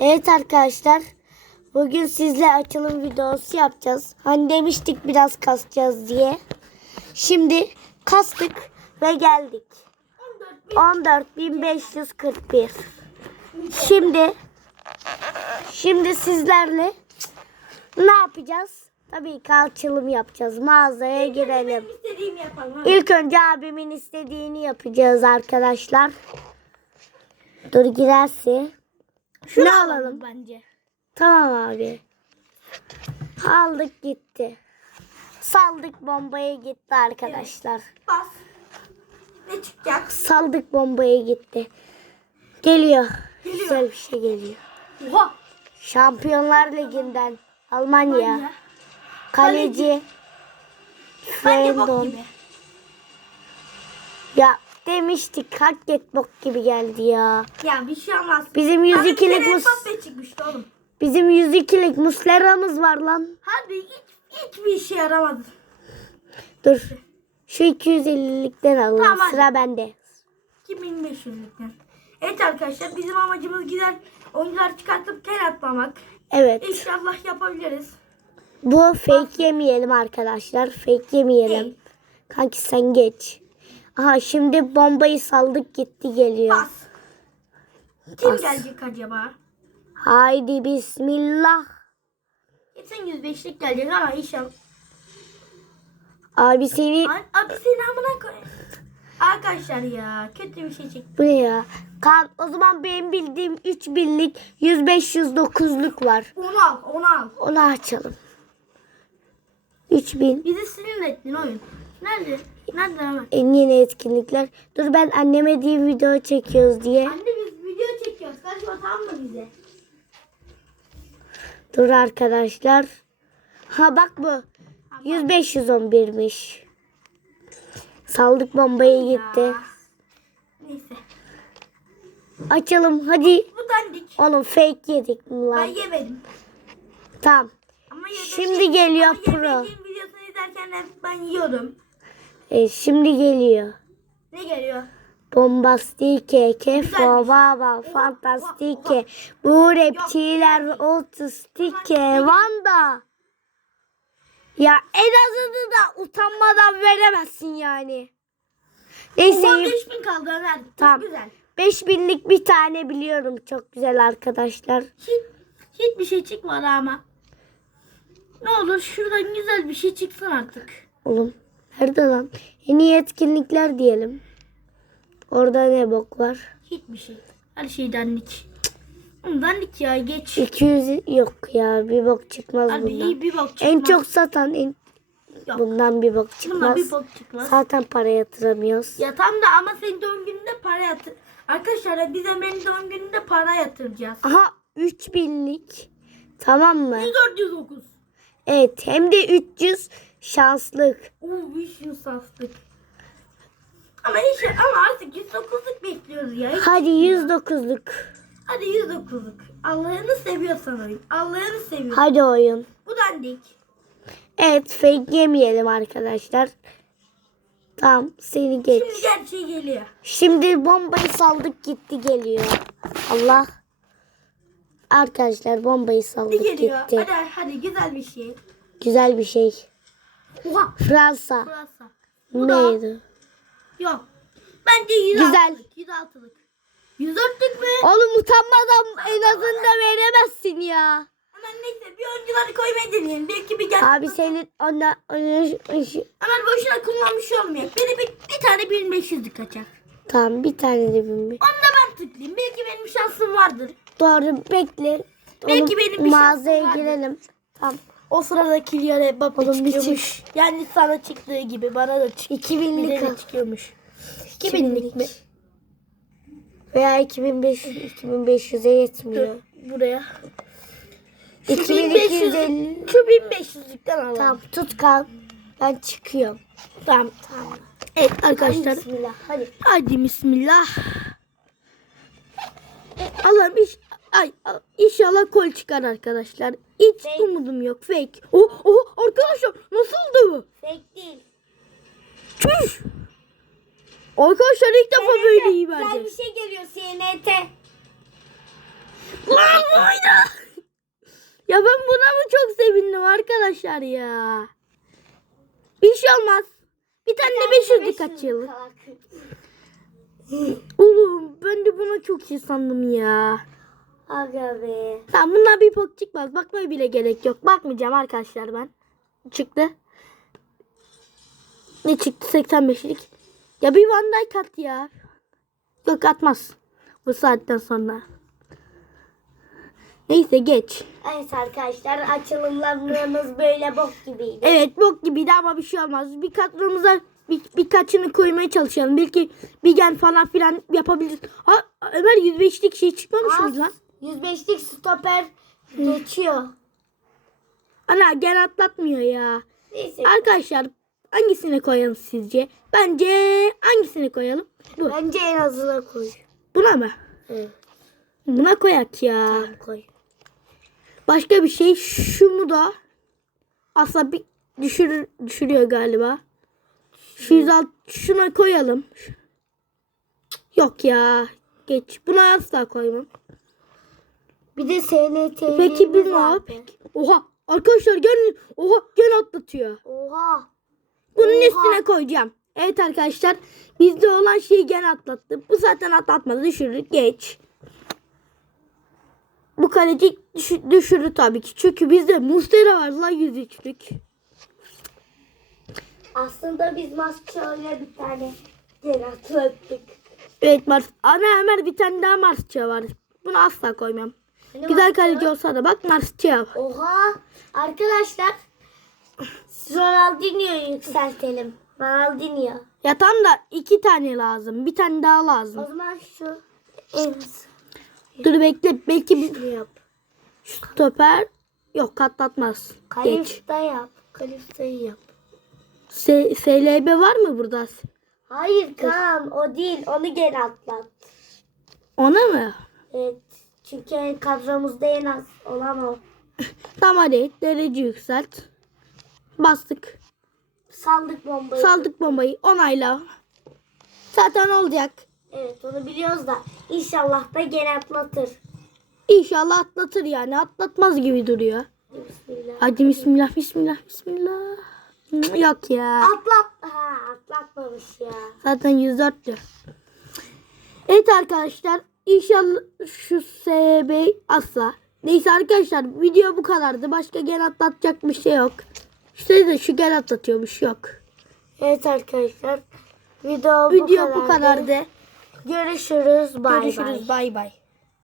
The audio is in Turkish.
Evet arkadaşlar. Bugün sizle açılım videosu yapacağız. Hani demiştik biraz kasacağız diye. Şimdi kastık ve geldik. 14.541 Şimdi Şimdi sizlerle ne yapacağız? Tabii ki açılım yapacağız. Mağazaya girelim. İstediğimi yapalım. İlk önce abimin istediğini yapacağız arkadaşlar. Dur girerse. ne alalım? bence. Tamam abi. Aldık gitti. Saldık bombaya gitti arkadaşlar. Bas. Ne çıkacak? Saldık bombaya gitti. Geliyor. Güzel bir şey geliyor. Oha. Şampiyonlar Ligi'nden Almanya. Almanya. Kaleci. Bence bok gibi. Demiştik hakikaten bok gibi geldi ya. Ya bir şey olmaz. Bizim Abi 102'lik bir kere mus çıkmıştı oğlum. bizim 102'lik musleramız var lan. Harbi hiç, hiçbir işe yaramadı. Dur. Şu 250'likten alalım. Tamam, hadi. Sıra bende. 2500'lükten. Evet arkadaşlar bizim amacımız güzel oyuncular çıkartıp kel atmamak. Evet. İnşallah yapabiliriz. Bu fake yemeyelim arkadaşlar. Fake yemeyelim. Hey. Kanki sen geç. Aha şimdi bombayı saldık gitti geliyor. Bas. Kim Bas. gelecek acaba? Haydi bismillah. Kesin 105'lik gelecek ama inşallah. Abi seni Abi seni amına koy. Arkadaşlar ya kötü bir şey çektim. bu ne ya? Kan o zaman benim bildiğim 3000'lik 100-509'luk var. Onu al onu al. Onu açalım. 3000 Bizi sinir ettin oyun. Nerede? Nerede yeni etkinlikler. Dur ben anneme diye video çekiyoruz diye. Anne biz video çekiyoruz. Kaçma tamam mı bize? Dur arkadaşlar. Ha bak bu. 100-511'miş. Saldık bombayı gitti. Neyse. Açalım hadi. Bu dandik. Oğlum fake yedik mi Ben lan? yemedim. Tamam. Ama. Şimdi geliyor Ama pro. yemediğim videosunu izlerken hep ben yiyordum. E, şimdi geliyor. Ne geliyor? Bombastike, baba, fantastike, bu rapçiler, otistike, Vanda. Ya en azını da utanmadan veremezsin yani. Neyse Oha 5000 kaldı Ömer. Tamam. güzel. 5000'lik bir tane biliyorum çok güzel arkadaşlar. Hiç, hiçbir şey çıkmadı ama. Ne olur şuradan güzel bir şey çıksın artık. Oğlum nerede lan? En iyi etkinlikler diyelim. Orada ne bok var? Hiçbir şey. Her şey dandik. Dandik ya geç. 200 yok ya bir bok çıkmaz Abi bundan. iyi bir bok çıkmaz. En çok satan en Yok. bundan bir bok Bundan çıkmaz. bir bok çıkmaz. Zaten para yatıramıyoruz. Ya tam da ama senin doğum gününde para yatır. Arkadaşlar biz Ömer'in doğum gününde para yatıracağız. Aha 3000'lik. Tamam mı? 409. Evet hem de 300 şanslık. Oo 300 saflık. Ama hiç ama artık 109'luk bekliyoruz ya. Hiç- Hadi 109'luk. Hadi 109'luk. Allah'ını seviyorsan oyun. Allah'ını seviyorsan. Hadi oyun. Bu dandik. Evet fake yemeyelim arkadaşlar. Tamam seni geç. Şimdi gerçeği geliyor. Şimdi bombayı saldık gitti geliyor. Allah. Arkadaşlar bombayı saldık geliyor? gitti. Hadi hadi güzel bir şey. Güzel bir şey. Oha. Fransa. Burası. Bu da- Neydi? Yok. Bence 106'lık. Güzel. 106'lık. 104'lük mü? Oğlum utanmadan en azından veremezsin ya. Hemen neyse bir oyuncuları koymayı deneyelim. Belki bir gel. Abi senin ona, ona Hemen boşuna kullanmış olmayacak. Beni bir, bir tane 1500'lük kaçar. tamam bir tane de bin. Onu da ben tıklayayım. Belki benim şansım vardır. Doğru bekle. Belki Oğlum, benim bir mağazaya şansım vardır. girelim. Tamam. O sırada Kylian Mbappe Oğlum çıkıyormuş. Yani sana çıktığı gibi bana da çık. 2000'lik Bize de al. çıkıyormuş. 2000'lik mi? Veya 2500 2500'e yetmiyor. Dur, Buraya. Şu 2250. 1500 Şu 1500'lükten alalım. Tamam tut kal. Ben çıkıyorum. Tamam. tamam. Evet arkadaşlar. Bismillah hadi. Hadi bismillah. Allah'ım iş, Ay inşallah kol çıkar arkadaşlar. Hiç fake. umudum yok. Fake. Oh, oh arkadaşlar nasıldı? Fake değil. Tüş. Arkadaşlar ilk defa SNT. böyle iyi bence. Güzel bir şey geliyor SNT. Lan buydu. ya ben buna mı çok sevindim arkadaşlar ya. Bir şey olmaz. Bir tane, bir tane 500 kaçırılır. Oğlum ben de buna çok şey sandım ya. Aga be. Tamam bunlar bir pok çıkmaz. Bakmaya bile gerek yok. Bakmayacağım arkadaşlar ben. Çıktı. Ne çıktı 85'lik. Ya bir Van Dijk at ya. Yok atmaz. Bu saatten sonra. Neyse geç. Evet arkadaşlar açılımlarımız böyle bok gibiydi. Evet bok gibiydi ama bir şey olmaz. Bir kadromuza bir, birkaçını koymaya çalışalım. Belki bir gen falan filan yapabiliriz. Ha Ömer 105'lik şey çıkmamış mıydı lan? 105'lik stoper geçiyor. Ana gen atlatmıyor ya. Neyse. Arkadaşlar hangisini koyalım sizce? Bence hangisini koyalım? Bu. Bence en azına koy. Buna mı? Evet. Buna koyak ya. Koy. Başka bir şey şu mu da aslında bir düşür, düşürüyor galiba. Şu 106 şuna koyalım. Yok ya. Geç. Buna asla koymam. Bir de SNT. Peki biz ne yaptık? Oha arkadaşlar gel oha gel atlatıyor. Oha. Bunun Oha. üstüne koyacağım. Evet arkadaşlar bizde olan şeyi gene atlattı. Bu zaten atlatmadı düşürür geç. Bu kaleci düş- düşürür tabii ki. Çünkü bizde Mustera var lan 103'lük. Aslında biz maçta öyle bir tane gel atlattık. Evet Mars. Ana Ömer bir tane daha Marsça var. Bunu asla koymam. Hani Güzel kaleci olsa da bak Marsça. Oha. Arkadaşlar Ronaldinho'yu yükseltelim. Ronaldinho. Ya tam da iki tane lazım. Bir tane daha O lazım. zaman şu en Dur bekle. Belki bir yap. stoper. Yok katlatmaz. Kalifta yap. Kalifta'yı yap. S- SLB var mı burada? Hayır Kaan o değil. Onu gel atlat. Ona mı? Evet. Çünkü kadromuzda en az olan o. Tamam hadi derece yükselt. Bastık. Saldık bombayı. Saldık bombayı. Onayla. Zaten olacak. Evet onu biliyoruz da inşallah da gene atlatır. İnşallah atlatır yani. Atlatmaz gibi duruyor. Bismillah. Hadi bismillah bismillah bismillah. Hmm, Yok ya. Atlat. Ha atlatmamış ya. Zaten 104'tü. Evet arkadaşlar. İnşallah şu SB asla. Neyse arkadaşlar video bu kadardı. Başka gel atlatacak bir şey yok. İşte de şu gel atlatıyormuş yok. Evet arkadaşlar. Video, Video bu bu kadardı. kadardı. Görüşürüz. Bay bay. Görüşürüz. Bay bay.